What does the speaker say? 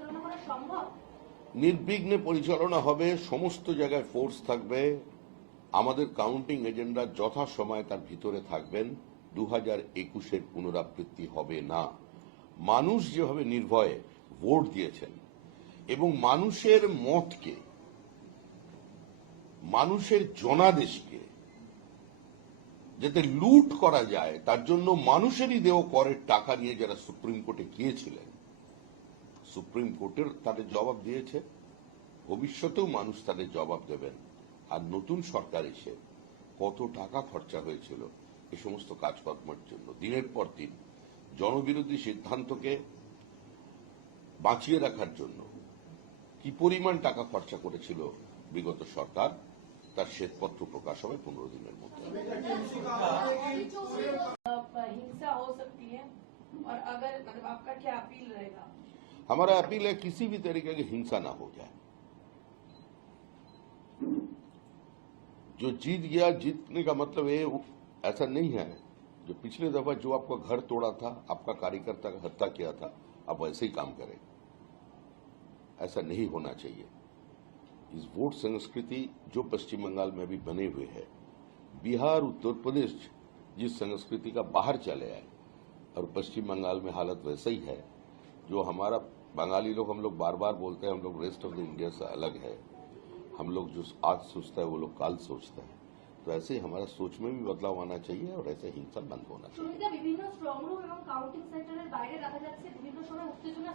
পরিচালনা করা সম্ভব? নির্বিঘ্নে পরিচালনা হবে, সমস্ত জায়গায় ফোর্স থাকবে, আমাদের কাউন্টিং এজেন্টরা যথাসময়ে তার ভিতরে থাকবেন। 2021-এর পুনরাবৃত্তি হবে না। মানুষ যেভাবে নির্ভয়ে ভোট দিয়েছেন এবং মানুষের মতকে, মানুষের জনাদেশকে যাতে লুট করা যায় তার জন্য মানুষেরই দেওয়া করের টাকা নিয়ে যারা সুপ্রিম কোর্টে গিয়েছিলেন, সুপ্রিম কোর্টের তাদের জবাব দিয়েছে, ভবিষ্যতেও মানুষ তাদের জবাব দেবেন। আর নতুন সরকার এসে কত টাকা খরচা হয়েছিল এই সমস্ত কাজকর্মের জন্য, দিনের পর দিন জনবিরোধী সিদ্ধান্তকে বাঁচিয়ে রাখার জন্য কি পরিমাণ টাকা খরচা করেছিল বিগত সরকার, তার শ্বেতপত্র প্রকাশ হবে 15 দিনের মধ্যে। हिंसा हो सकती है और अगर मतलब आपका क्या अपील रहेगा? हमारा अपील है किसी भी तरीके की हिंसा ना हो जाए। जो जीत गया, जीतने का मतलब ये ऐसा नहीं है जो पिछले दफा जो आपका घर तोड़ा था, आपका कार्यकर्ता का हत्या किया था, आप वैसे ही काम करें। ऐसा नहीं होना चाहिए। इस वोट संस्कृति जो पश्चिम बंगाल में भी बने हुए है, बिहार उत्तर प्रदेश जिस संस्कृति का बाहर चले आए, और पश्चिम बंगाल में हालत वैसा ही है। जो हमारा बंगाली लोग, हम लोग बार बार बोलते हैं हम लोग रेस्ट ऑफ द इंडिया से अलग है, हम लोग जो आज सोचता है वो लोग काल सोचता है। तो ऐसे ही हमारा सोच में भी बदलाव आना चाहिए और ऐसे हिंसा बंद होना चाहिए। বিভিন্ন স্ট্রং রুম এবং কাউন্টিং সেন্টারের বাইরে দেখা যাচ্ছে বিভিন্ন সময় উত্তেজনা